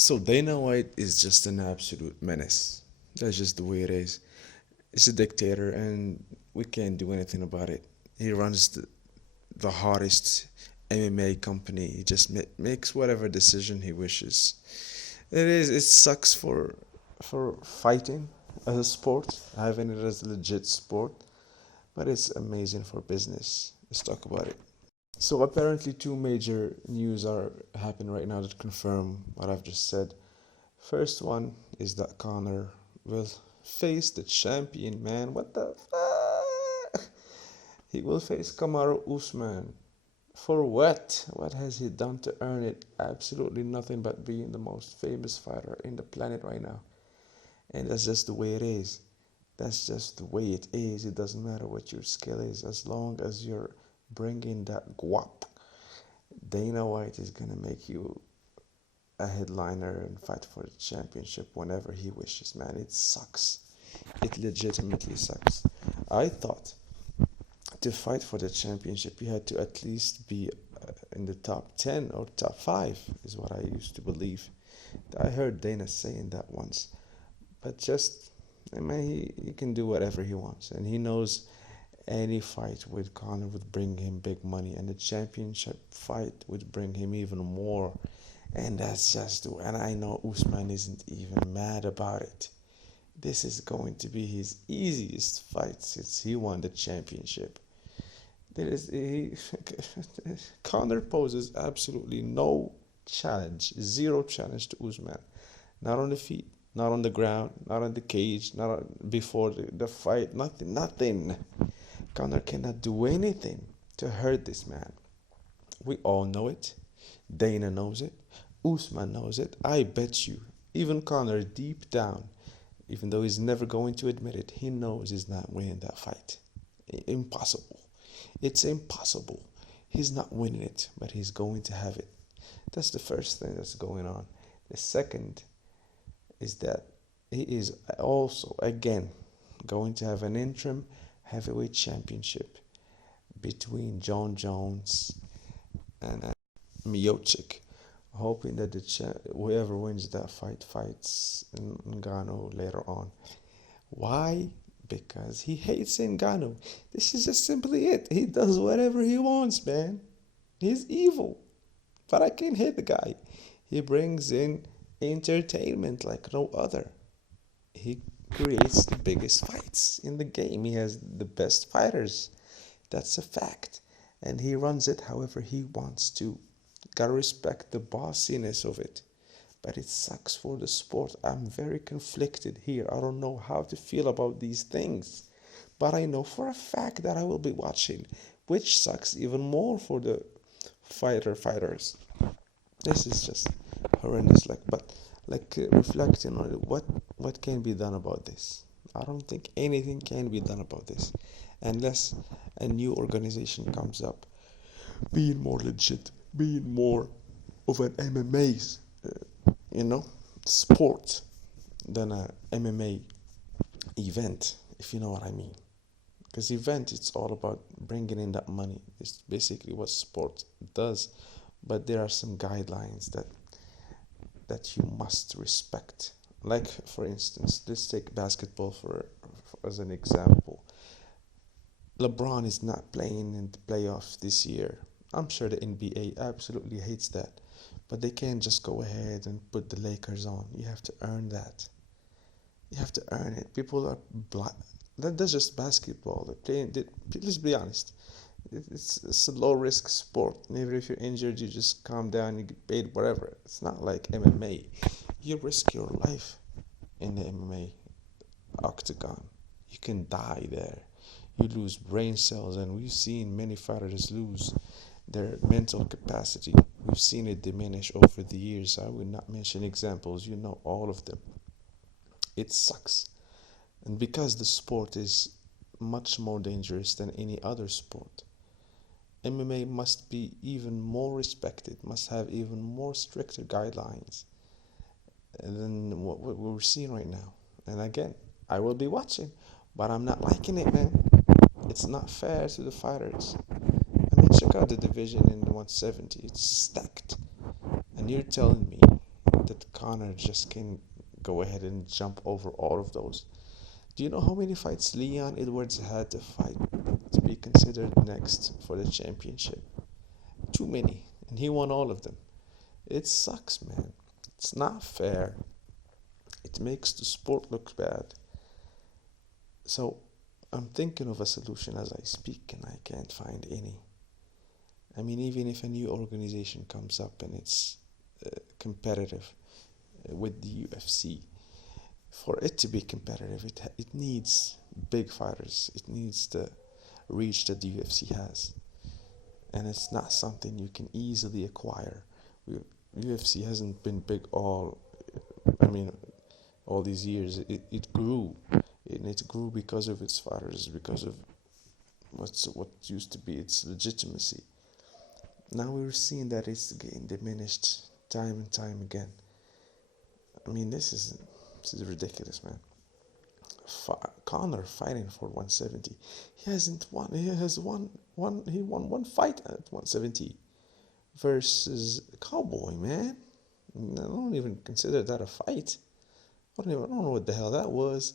So Dana White is just an absolute menace. That's just the way it is. He's a dictator, and we can't do anything about it. He runs the hottest MMA company. He just makes whatever decision he wishes. It is. It sucks for fighting as a sport, having it as a legit sport, but it's amazing for business. Let's talk about it. So apparently, two major news are happening right now that confirm what I've just said. First one is that Conor will face the champion, man. What the fuck? He will face Kamaru Usman. For what? What has he done to earn it? Absolutely nothing but being the most famous fighter in the planet right now. And that's just the way it is. That's just the way it is. It doesn't matter what your skill is, as long as you're bringing that guap. Dana White is gonna make you a headliner and fight for the championship whenever he wishes, man. It sucks. It legitimately sucks. I thought to fight for the championship, you had to at least be in the top 10 or top 5, is what I used to believe. I heard Dana saying that once. But just, I mean, he can do whatever he wants. And he knows any fight with Conor would bring him big money, and the championship fight would bring him even more. And that's just, and I know Usman isn't even mad about it. This is going to be his easiest fight since he won the championship. Conor poses absolutely no challenge, zero challenge to Usman. Not on the feet, not on the ground, not on the cage, not on, before the fight, nothing. Conor cannot do anything to hurt this man. We all know it. Dana knows it. Usman knows it. I bet you, even Conor deep down, even though he's never going to admit it, he knows he's not winning that fight. Impossible. It's impossible. He's not winning it, but he's going to have it. That's the first thing that's going on. The second is that he is also, again, going to have an interim heavyweight championship between John Jones and Miocic, hoping that whoever wins that fight fights Ngannou later on. Why? Because he hates Ngannou. This is just simply it. He does whatever he wants, man. He's evil. But I can't hate the guy. He brings in entertainment like no other. He creates the biggest fights in the game. He has the best fighters. That's a fact. And he runs it however he wants to. Gotta respect the bossiness of it. But it sucks for the sport. I'm very conflicted here. I don't know how to feel about these things. But I know for a fact that I will be watching, which sucks even more for the fighters. This is just horrendous. Reflecting on it, what can be done about this? I don't think anything can be done about this unless a new organization comes up, being more legit, being more of an MMA, sport than a MMA event, if you know what I mean. Because event, it's all about bringing in that money. It's basically what sport does, but there are some guidelines that you must respect. Like, for instance, let's take basketball as an example. LeBron is not playing in the playoffs this year. I'm sure the NBA absolutely hates that. But they can't just go ahead and put the Lakers on. You have to earn that. You have to earn it. People are blind. That's just basketball. Let's be honest. It's a low-risk sport. And even if you're injured, you just calm down, you get paid, whatever. It's not like MMA. You risk your life in the MMA octagon. You can die there. You lose brain cells, and we've seen many fighters lose their mental capacity. We've seen it diminish over the years. I will not mention examples. You know all of them. It sucks. And because the sport is much more dangerous than any other sport, MMA must be even more respected, must have even more stricter guidelines than what we're seeing right now. And again, I will be watching, but I'm not liking it, man. It's not fair to the fighters. Check out the division in 170. It's stacked. And you're telling me that Conor just can go ahead and jump over all of those? Do you know how many fights Leon Edwards had to fight to be considered next for the championship? Too many, and he won all of them. It sucks, man. It's not fair. It makes the sport look bad. So I'm thinking of a solution as I speak, and I can't find any. I mean, even if a new organization comes up and it's competitive with the UFC, for it to be competitive, it needs big fighters. It needs the reach that the UFC has, and it's not something you can easily acquire. UFC hasn't been big I mean, all these years. It grew, and it grew because of its fighters, because of what used to be its legitimacy. Now we're seeing that it's getting diminished time and time again. I mean, this is ridiculous, man. Conor fighting for 170. He hasn't won. He won one fight at 170 versus Cowboy, man. I don't even consider that a fight. I don't know what the hell that was.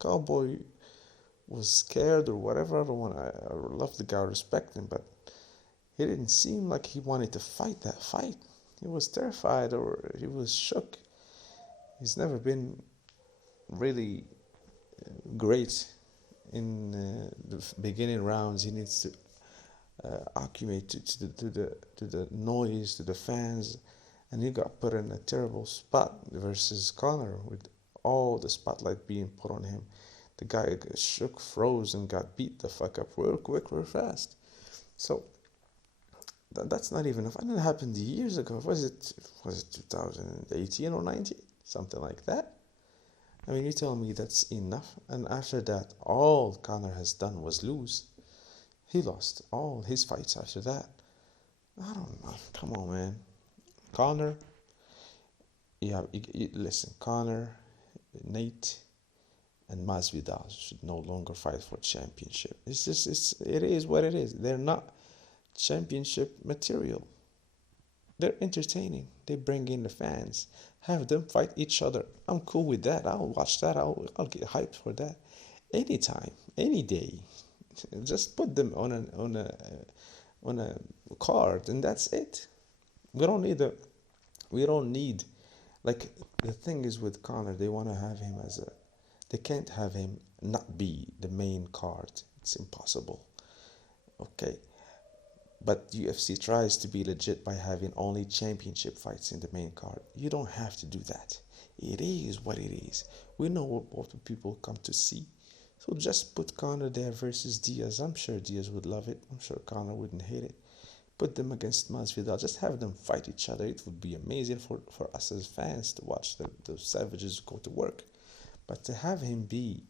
Cowboy was scared or whatever. I love the guy, respect him, but he didn't seem like he wanted to fight that fight. He was terrified or he was shook. He's never been really great in the beginning rounds. He needs to acclimate to the noise, to the fans, and he got put in a terrible spot versus Conor with all the spotlight being put on him. The guy shook, froze, and got beat the fuck up real quick, real fast. So that's not even a fight. It happened years ago. Was it 2018 or 19? Something like that. I mean, you tell me that's enough. And after that, all Conor has done was lose. He lost all his fights after that. I don't know. Come on, man. Conor, listen, Conor, Nate, and Masvidal should no longer fight for championship. It is what it is. They're not championship material. They're entertaining. They bring in the fans. Have them fight each other. I'm cool with that. I'll watch that. I'll get hyped for that. Anytime, any day. Just put them on a card, and that's it. We don't need like the thing is with Conor. They want to have him they can't have him not be the main card. It's impossible. Okay. But UFC tries to be legit by having only championship fights in the main card. You don't have to do that. It is what it is. We know what people come to see. So just put Conor there versus Diaz. I'm sure Diaz would love it. I'm sure Conor wouldn't hate it. Put them against Masvidal. Just have them fight each other. It would be amazing for us as fans to watch the savages go to work. But to have him be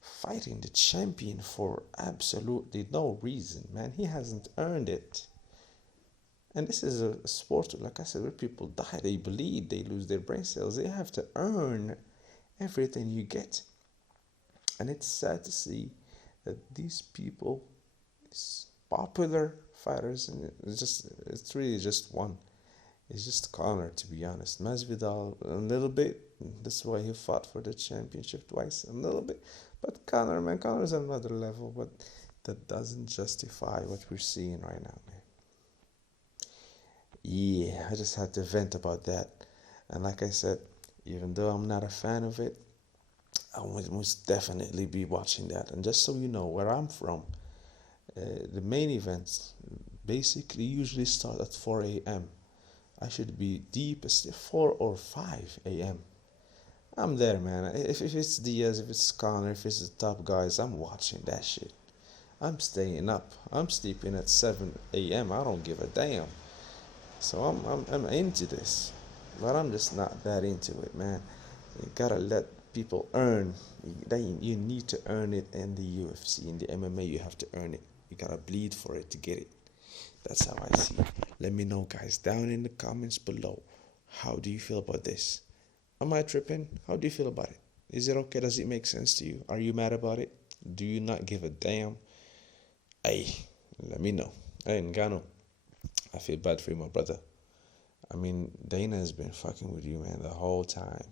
fighting the champion for absolutely no reason, man. He hasn't earned it. And this is a sport, like I said, where people die, they bleed, they lose their brain cells. They have to earn everything you get. And it's sad to see that these people, these popular fighters, and it's really just one. It's just Conor, to be honest. Masvidal, a little bit. That's why he fought for the championship twice. A little bit. But Conor, man, Conor's another level. But that doesn't justify what we're seeing right now, man. Yeah, I just had to vent about that. And like I said, even though I'm not a fan of it, I would most definitely be watching that. And just so you know, where I'm from, the main events basically usually start at 4 a.m. I should be deep as 4 or 5 a.m. I'm there, man. If it's Diaz, if it's Conor, if it's the top guys, I'm watching that shit. I'm staying up. I'm sleeping at 7 a.m. I don't give a damn. So I'm into this, but I'm just not that into it, man. You gotta let people earn. You need to earn it in the UFC, in the MMA. You have to earn it. You gotta bleed for it to get it. That's how I see it. Let me know, guys, down in the comments below. How do you feel about this? Am I tripping? How do you feel about it? Is it okay? Does it make sense to you? Are you mad about it? Do you not give a damn? Hey, let me know. Hey, Ngano, I feel bad for you, my brother. I mean, Dana has been fucking with you, man, the whole time.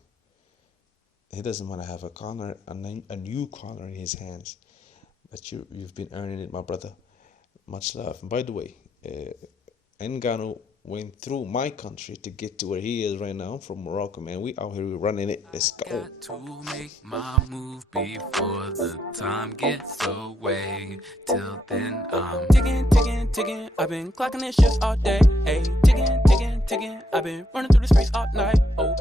He doesn't want to have a new Conor in his hands. But you've been earning it, my brother. Much love. And by the way, Ngannou went through my country to get to where he is right now. I'm from Morocco, man. We out here, we running it. Let's go. Got to make my move before the time gets away. Till then, I'm ticking. I've been clocking this shit all day. Hey, ticking. I've been running through the streets all night. Oh.